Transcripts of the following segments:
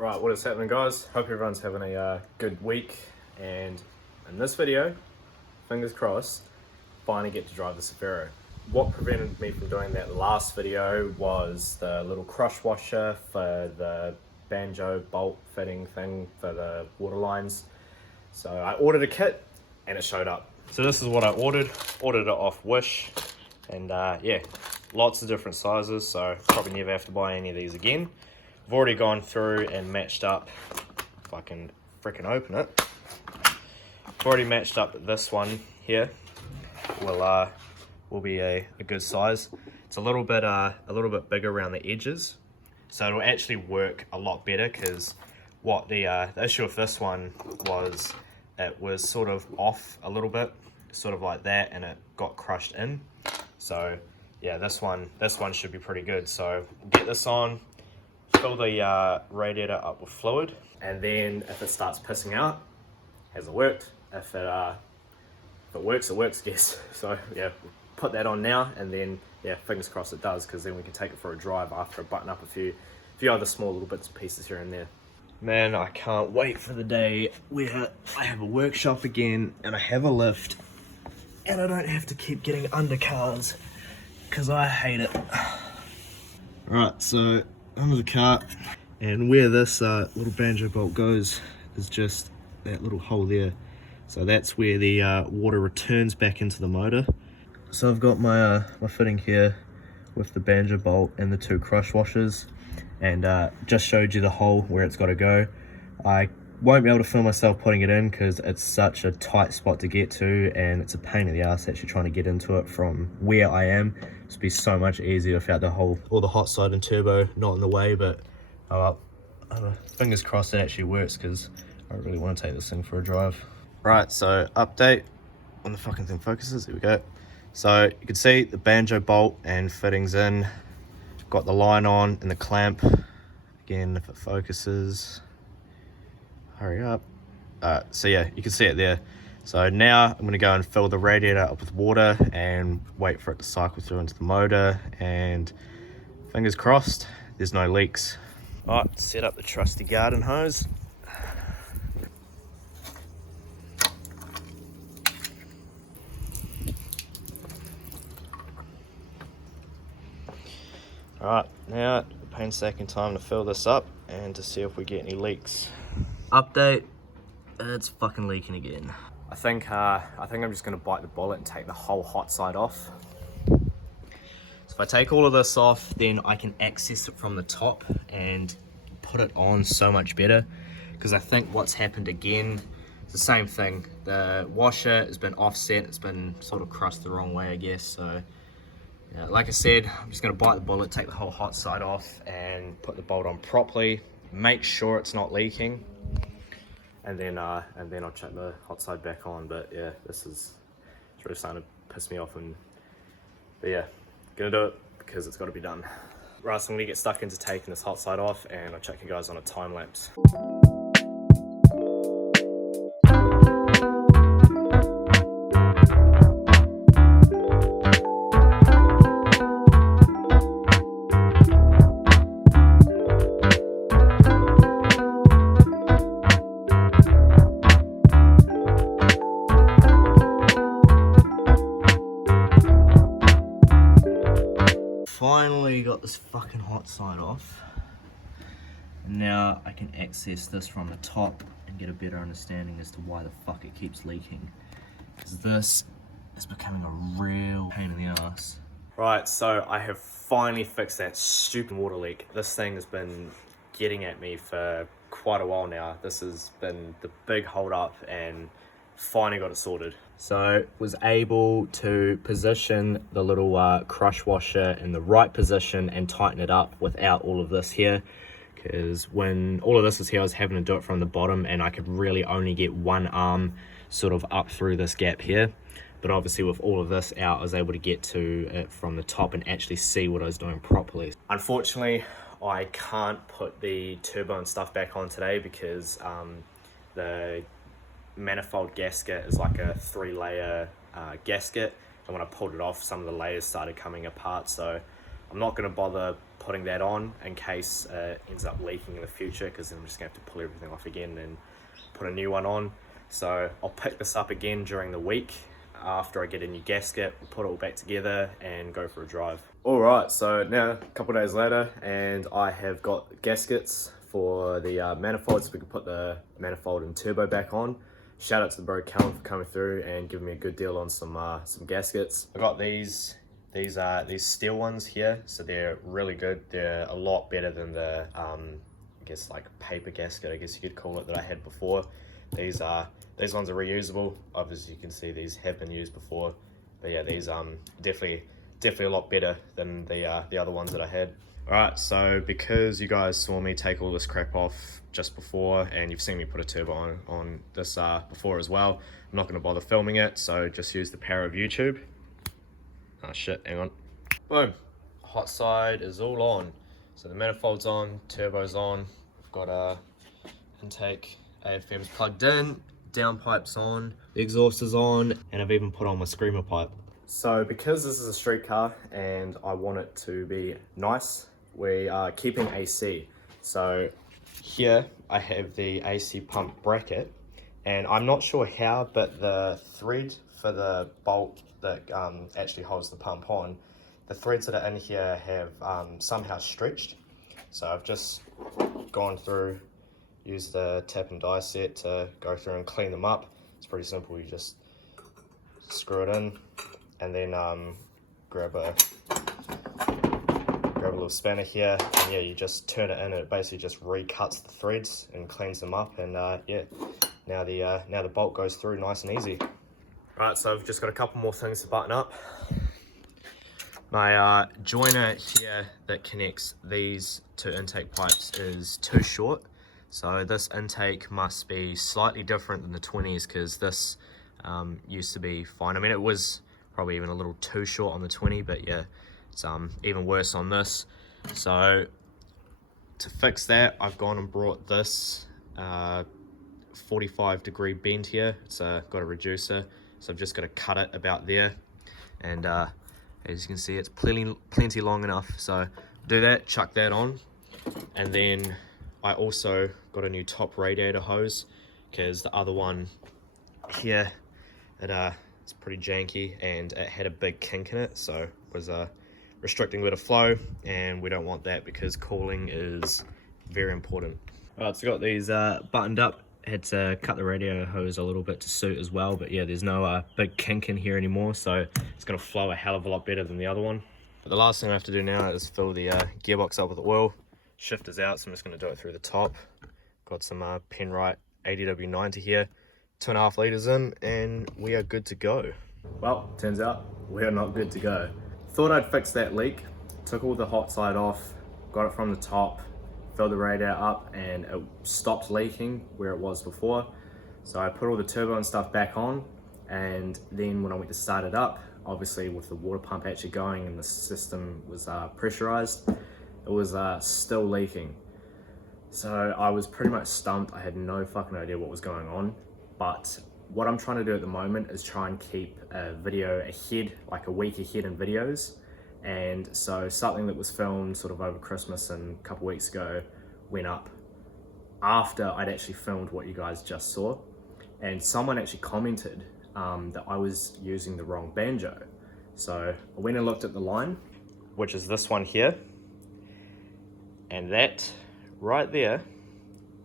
Right, what is happening, guys? Hope everyone's having a good week, and in this video, fingers crossed, finally get to drive the Cefiro. What prevented me from doing that last video was the little crush washer for the banjo bolt fitting thing for the water lines. So I ordered a kit and it showed up. So this is what I ordered it off Wish, and yeah, lots of different sizes, so probably never have to buy any of these again. I've already gone through and matched up, if I can freaking open it. I've already matched up this one here. Will be a good size. It's a little bit bigger around the edges, so it'll actually work a lot better, because what the issue with this one was, it was sort of off a little bit, sort of like that, and it got crushed in. So yeah, this one should be pretty good. So we'll get this on, fill the radiator up with fluid, and then if it starts pissing out, has it worked? If it works, it works, I guess. So yeah, put that on now, and then yeah, fingers crossed it does, because then we can take it for a drive after I button up a few other small little bits and pieces here and there. Man, I can't wait for the day where I have a workshop again, and I have a lift, and I don't have to keep getting under cars, because I hate it. Right, so under the cart, and where this little banjo bolt goes is just that little hole there. So that's where the water returns back into the motor. So I've got my my fitting here with the banjo bolt and the two crush washers, and just showed you the hole where it's got to go. I won't be able to film myself putting it in, because it's such a tight spot to get to, and it's a pain in the ass actually trying to get into it from where I am. It'd be so much easier without all the hot side and turbo not in the way. But fingers crossed it actually works, because I really want to take this thing for a drive. Right, so update when the fucking thing focuses. Here we go. So you can see the banjo bolt and fittings in. Got the line on and the clamp. Again, if it focuses, hurry up. So yeah, you can see it there. So now I'm going to go and fill the radiator up with water and wait for it to cycle through into the motor, and fingers crossed there's no leaks. Alright, set up the trusty garden hose. Alright, now painstaking time to fill this up and to see if we get any leaks. Update, it's fucking leaking again. I think I'm just gonna bite the bullet and take the whole hot side off. So if I take all of this off, then I can access it from the top and put it on so much better. Because I think what's happened again, it's the same thing. The washer has been offset, it's been sort of crushed the wrong way, I guess. So yeah, like I said, I'm just going to bite the bullet, take the whole hot side off, and put the bolt on properly. Make sure it's not leaking, and then I'll check the hot side back on. But yeah, it's really starting to piss me off, but yeah, gonna do it because it's got to be done. Right, so I'm gonna get stuck into taking this hot side off, and I'll check you guys on a time lapse. Finally got this fucking hot side off. Now I can access this from the top and get a better understanding as to why the fuck it keeps leaking. Because this is becoming a real pain in the ass. Right, so I have finally fixed that stupid water leak. This thing has been getting at me for quite a while now. This has been the big hold up, and finally got it sorted. So was able to position the little crush washer in the right position and tighten it up without all of this here, because when all of this was here I was having to do it from the bottom, and I could really only get one arm sort of up through this gap here. But obviously with all of this out, I was able to get to it from the top and actually see what I was doing properly. Unfortunately, I can't put the turbo and stuff back on today, because the manifold gasket is like a 3-layer gasket, and when I pulled it off, some of the layers started coming apart. So I'm not going to bother putting that on in case it ends up leaking in the future, because then I'm just going to have to pull everything off again and put a new one on. So I'll pick this up again during the week after I get a new gasket, put it all back together and go for a drive. Alright, so now a couple of days later, and I have got gaskets for the manifold, so we can put the manifold and turbo back on. Shout out to the bro Callum for coming through and giving me a good deal on some gaskets. I got these steel ones here, so they're really good. They're a lot better than the I guess like paper gasket, I guess you could call it, that I had before. These ones are reusable. Obviously you can see these have been used before, but yeah, these definitely a lot better than the other ones that I had. Alright, so because you guys saw me take all this crap off just before, and you've seen me put a turbo on this before as well, I'm not going to bother filming it, so just use the power of YouTube. Oh shit, hang on. Boom. Hot side is all on. So the manifold's on, turbo's on, I've got intake AFM's plugged in, downpipe's on, the exhaust is on, and I've even put on my screamer pipe. So because this is a street car and I want it to be nice, we are keeping AC. So here I have the AC pump bracket, and I'm not sure how, but the thread for the bolt that actually holds the pump on, the threads that are in here have somehow stretched. So I've just gone through, used the tap and die set to go through and clean them up. It's pretty simple. You just screw it in and then grab a little spanner here, and yeah, you just turn it in and it basically just recuts the threads and cleans them up, and yeah, now the bolt goes through nice and easy. Right, so I've just got a couple more things to button up. My joiner here that connects these two intake pipes is too short, so this intake must be slightly different than the 20s, because this used to be fine. I mean, it was probably even a little too short on the 20, but yeah, it's even worse on this. So to fix that, I've gone and brought this 45-degree bend here. It's got a reducer, so I've just got to cut it about there, and as you can see, it's plenty long enough. So do that, chuck that on, and then I also got a new top radiator hose, because the other one here, it's pretty janky and it had a big kink in it, so it was restricting a bit of flow, and we don't want that because cooling is very important. Alright, so I got these buttoned up. Had to cut the radiator hose a little bit to suit as well, but yeah, there's no big kink in here anymore, so it's going to flow a hell of a lot better than the other one. But the last thing I have to do now is fill the gearbox up with oil. Shifter's out, so I'm just going to do it through the top. Got some Penrite ADW90 here, 2.5 litres in, and we are good to go. Well, turns out we are not good to go. Thought I'd fix that leak, took all the hot side off, got it from the top, filled the radiator up, and it stopped leaking where it was before. So I put all the turbo and stuff back on, and then when I went to start it up, obviously with the water pump actually going and the system was pressurized, it was still leaking. So I was pretty much stumped. I had no fucking idea what was going on, but what I'm trying to do at the moment is try and keep a video ahead, like a week ahead in videos. And so something that was filmed sort of over Christmas and a couple weeks ago went up after I'd actually filmed what you guys just saw. And someone actually commented that I was using the wrong banjo. So I went and looked at the line, which is this one here. And that right there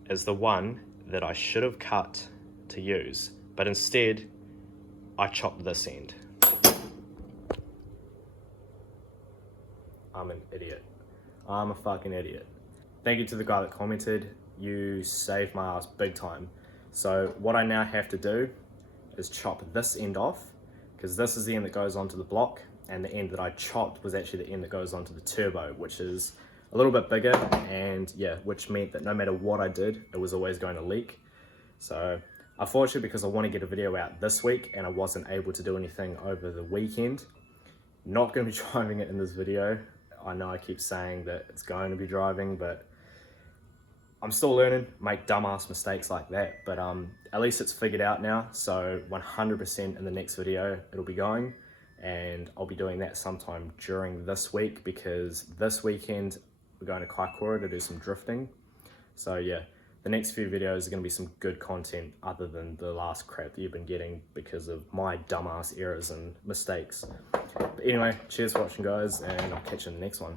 is the one that I should have cut to use, but instead I chopped this end. I'm an idiot. I'm a fucking idiot. Thank you to the guy that commented. You saved my ass big time. So what I now have to do is chop this end off, because this is the end that goes onto the block, and the end that I chopped was actually the end that goes onto the turbo, which is a little bit bigger, and yeah, which meant that no matter what I did, it was always going to leak. So unfortunately, because I want to get a video out this week and I wasn't able to do anything over the weekend, not going to be driving it in this video. I know I keep saying that it's going to be driving, but I'm still learning, make dumbass mistakes like that, but at least it's figured out now, so 100% in the next video it'll be going. and I'll be doing that sometime during this week, because this weekend we're going to Kaikoura to do some drifting. So yeah, the next few videos are going to be some good content other than the last crap that you've been getting because of my dumbass errors and mistakes. But anyway, cheers for watching guys, and I'll catch you in the next one.